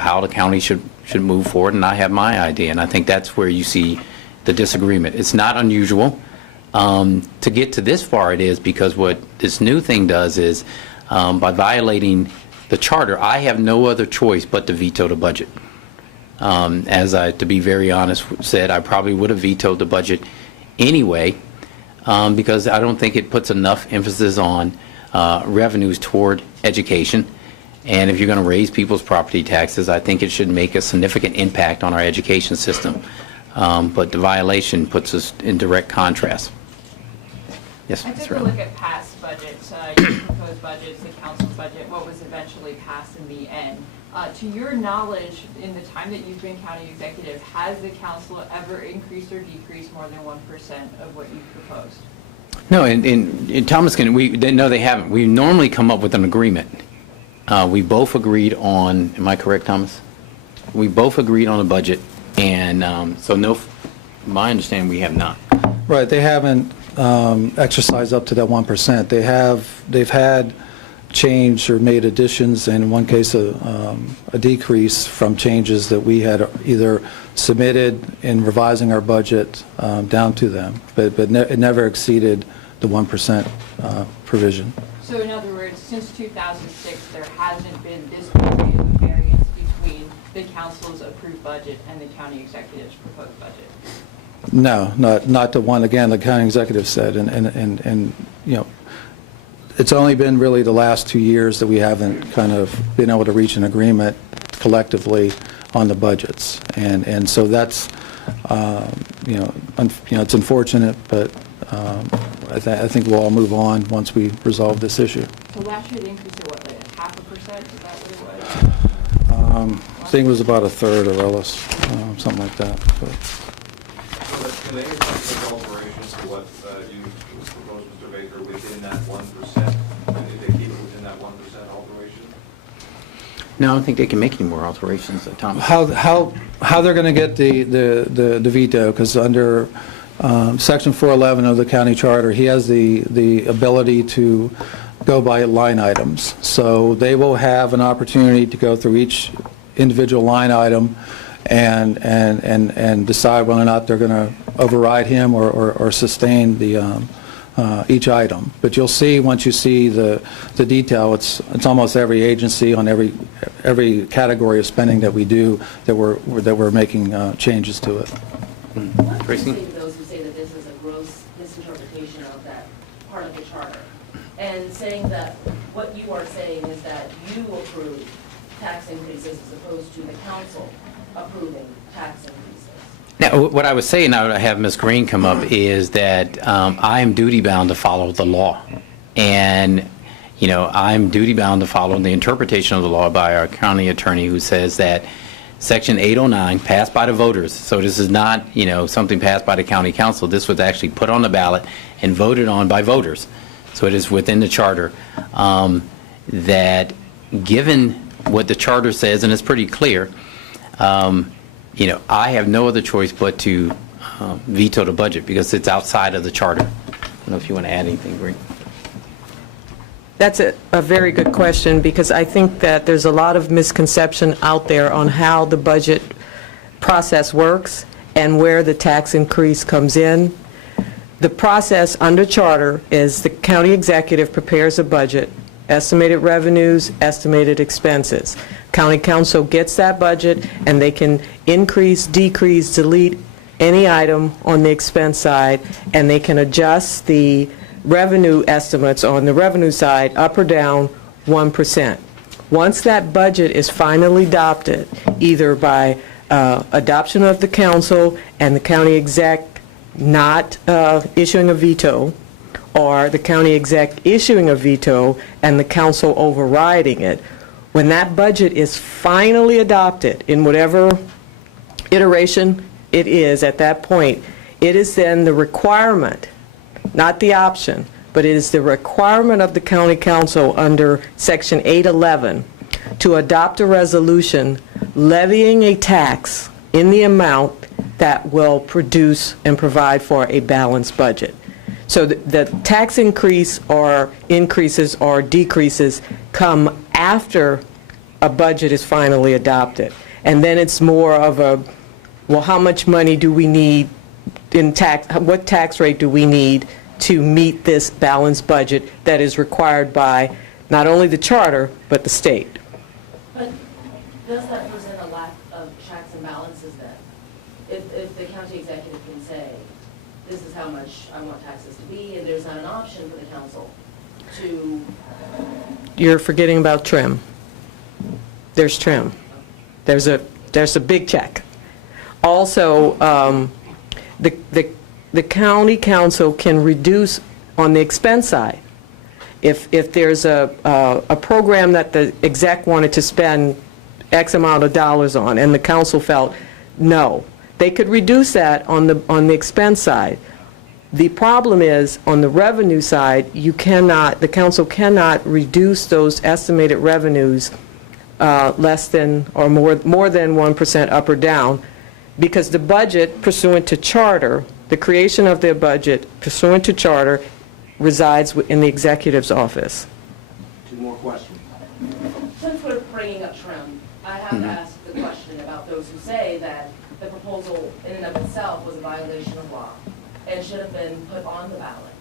how the county should move forward, and I have my idea, and I think that's where you see the disagreement. It's not unusual. To get to this far, it is because what this new thing does is, by violating the charter, I have no other choice but to veto the budget. As I, to be very honest, said, I probably would have vetoed the budget anyway, because I don't think it puts enough emphasis on revenues toward education. And if you're going to raise people's property taxes, I think it should make a significant impact on our education system. But the violation puts us in direct contrast. Yes, I Ms. took a look at past budgets, your proposed budgets, the council's budget, what was eventually passed in the end. To your knowledge, in the time that you've been county executive, has the council ever increased or decreased more than 1% of what you've proposed? No, in Thomas County, no, they haven't. We normally come up with an agreement. We both agreed on, am I correct, Thomas? We both agreed on a budget, and so no, my understanding, we have not. Right, they haven't exercised up to that 1%. They've had change or made additions, and in one case a decrease from changes that we had either submitted in revising our budget down to them, but it never exceeded the 1% provision. So in other words, since 2006, there hasn't been this degree of variance between the council's approved budget and the county executive's proposed budget? No, not the one, again, the county executive said, and you know, it's only been really the last 2 years that we haven't kind of been able to reach an agreement collectively on the budgets, and so that's it's unfortunate, but I think we'll all move on once we resolve this issue. So last year the increase of what, like 0.5%? Is that what it was? I think it was about a third or less, something like that. But. Can they make alterations to what you proposed, Mr. Baker, within that 1%? If they keep it within that 1% alteration? No, I don't think they can make any more alterations, Thomas. How they're going to get the veto, because under Section 411 of the county charter, he has the ability to go by line items. So they will have an opportunity to go through each individual line item and decide whether or not they're going to override him or sustain the each item. But you'll see, once you see the detail, it's almost every agency on every category of spending that we do that we're making changes to it. Tracy? Those who say that this is a gross misinterpretation of that part of the charter, and saying that what you are saying is that you approve tax increases as opposed to the council approving tax increases. Now, what I was saying, I would have Ms. Green come up, is that I am duty-bound to follow the law. And, you know, I'm duty-bound to follow the interpretation of the law by our county attorney, who says that Section 809, passed by the voters, so this is not, you know, something passed by the county council. This was actually put on the ballot and voted on by voters. So it is within the charter that, given what the charter says, and it's pretty clear, you know, I have no other choice but to veto the budget because it's outside of the charter. I don't know if you want to add anything, Green. That's a very good question, because I think that there's a lot of misconception out there on how the budget process works and where the tax increase comes in. The process under charter is the county executive prepares a budget, estimated revenues, estimated expenses. County council gets that budget, and they can increase, decrease, delete any item on the expense side, and they can adjust the revenue estimates on the revenue side up or down 1%. Once that budget is finally adopted, either by adoption of the council and the county exec not issuing a veto, or the county exec issuing a veto and the council overriding it, when that budget is finally adopted in whatever iteration it is at that point, it is then the requirement, not the option, but it is the requirement of the county council under Section 811 to adopt a resolution levying a tax in the amount that will produce and provide for a balanced budget. So the tax increase or increases or decreases come after a budget is finally adopted. And then it's more of a, well, how much money do we need in tax, what tax rate do we need to meet this balanced budget that is required by not only the charter, but the state? But does that present a lack of checks and balances then? If the county executive can say, this is how much I want taxes to be, and there's not an option for the council to, You're forgetting about trim. There's trim. There's a big check. Also, the county council can reduce on the expense side. If there's a program that the exec wanted to spend X amount of dollars on, and the council felt, no, they could reduce that on the expense side. The problem is, on the revenue side, the council cannot reduce those estimated revenues less than or more than 1% up or down, because the budget pursuant to charter, the creation of their budget pursuant to charter, resides in the executive's office. Two more questions. since we're bringing up trim, I have to ask the question about those who say that the proposal in and of itself was a violation of law and should have been put on the ballot.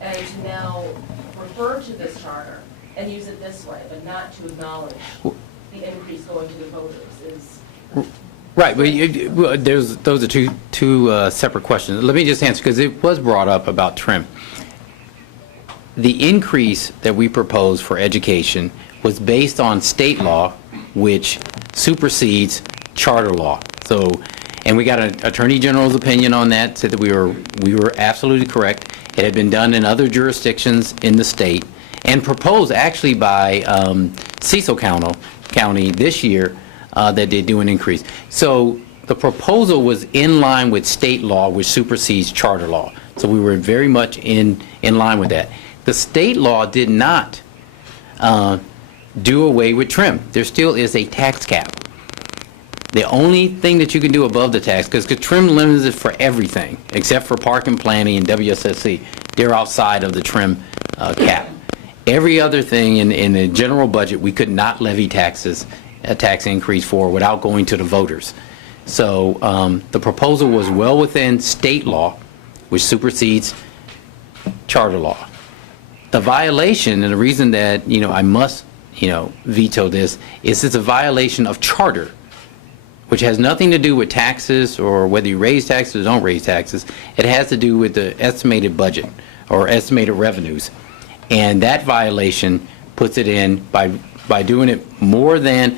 And to now refer to this charter and use it this way, but not to acknowledge the increase going to the voters is... Right, but those are two separate questions. Let me just answer, because it was brought up about trim. The increase that we proposed for education was based on state law, which supersedes charter law. So, and we got an Attorney General's opinion on that, said that we were absolutely correct. It had been done in other jurisdictions in the state, and proposed actually by Cecil County this year, that they do an increase. So the proposal was in line with state law, which supersedes charter law. So we were very much in line with that. The state law did not do away with trim. There still is a tax cap. The only thing that you can do above the tax, because trim limits it for everything, except for park and planning and WSSC. They're outside of the trim cap. Every other thing in the general budget, we could not levy taxes, a tax increase for without going to the voters. So the proposal was well within state law, which supersedes charter law. The violation, and the reason that I must veto this, is it's a violation of charter, which has nothing to do with taxes or whether you raise taxes or don't raise taxes. It has to do with the estimated budget or estimated revenues, and that violation puts it in by doing it by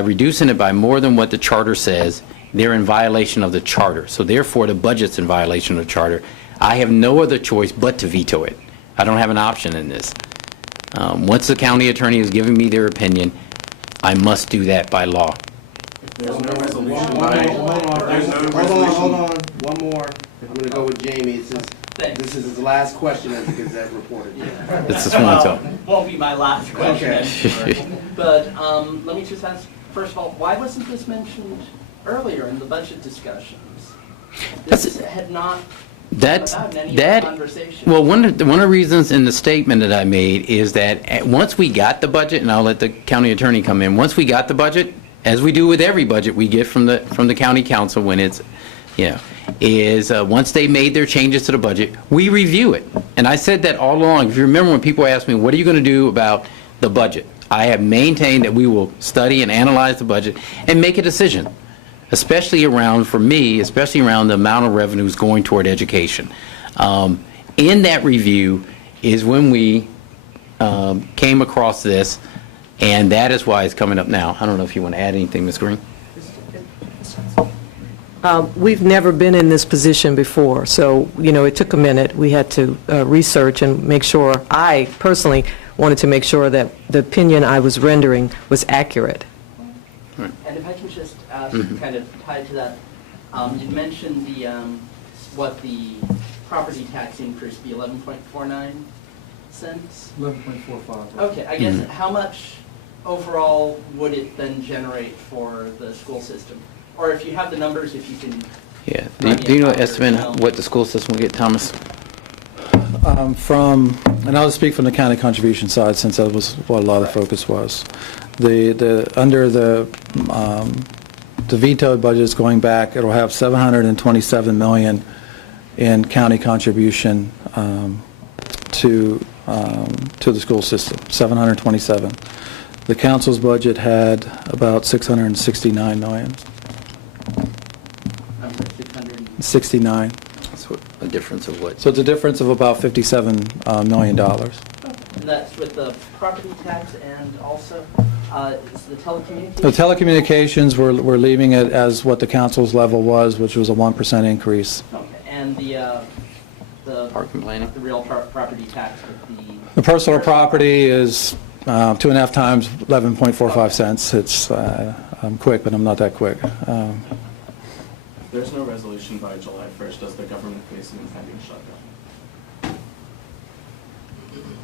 reducing it by more than what the charter says. They're in violation of the charter. So therefore, the budget's in violation of the charter. I have no other choice but to veto it. I don't have an option in this. Once the county attorney has given me their opinion, I must do that by law. There's no resolution. Hold on. One more. I'm going to go with Jamie. This is his last question as the Gazette reporter. This is one so. Won't be my last question. Okay. But let me just ask, first of all, why wasn't this mentioned earlier in the budget discussions? This had not about any conversation. Well, one of the reasons in the statement that I made is that once we got the budget, and I'll let the county attorney come in, once we got the budget, as we do with every budget we get from the county council when it's, once they made their changes to the budget, we review it. And I said that all along. If you remember when people asked me, what are you going to do about the budget? I have maintained that we will study and analyze the budget and make a decision, especially around the amount of revenues going toward education. In that review is when we came across this, and that is why it's coming up now. I don't know if you want to add anything, Ms. Green. We've never been in this position before, so, it took a minute. We had to research and make sure. I personally wanted to make sure that the opinion I was rendering was accurate. And if I can just ask, kind of tied to that, you mentioned what the property tax increase be, 11.49 cents? 11.45. Okay, I guess how much overall would it then generate for the school system? Or if you have the numbers, if you can... Yeah. Do you know estimate what the school system will get, Thomas? From And I'll speak from the county contribution side, since that was what a lot of the focus was. Under the vetoed budget is going back, it'll have $727 million in county contribution to the school system, 727. The council's budget had about $669 million. I'm sorry, 600. 69. That's what, a difference of what? So it's a difference of about $57 million. And that's with the property tax and also is the telecommunications? The telecommunications, we're leaving it as what the council's level was, which was a 1% increase. Okay, and the Parking planning? the real property tax with the... The personal property is 2.5 times 11.45 cents. It's, I'm quick, but I'm not that quick. There's no resolution by July 1st. Does the government face an impending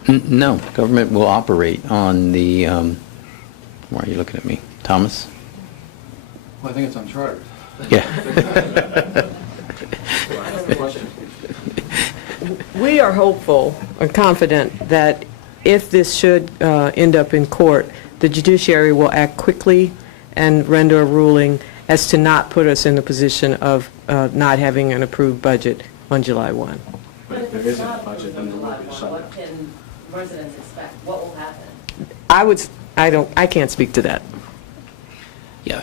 shutdown? No, government will operate on the, why are you looking at me? Thomas? Well, I think it's uncharted. Yeah. We are hopeful or confident that if this should end up in court, the judiciary will act quickly and render a ruling as to not put us in the position of not having an approved budget on July 1. But if there it's isn't a not budget, approved then there in will July be a 1, shutdown. what can residents expect? What will happen? I can't speak to that. Yeah.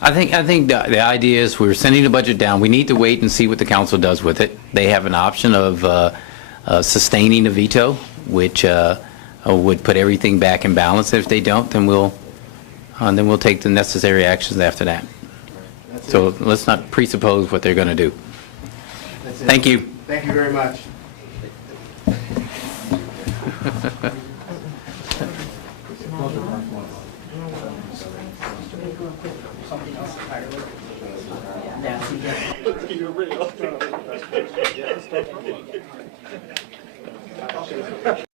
I think the idea is we're sending the budget down. We need to wait and see what the council does with it. They have an option of sustaining a veto, which would put everything back in balance. If they don't, then we'll take the necessary actions after that. So let's not presuppose what they're going to do. That's it. Thank you. Thank you very much. Something else entirely. Nancy.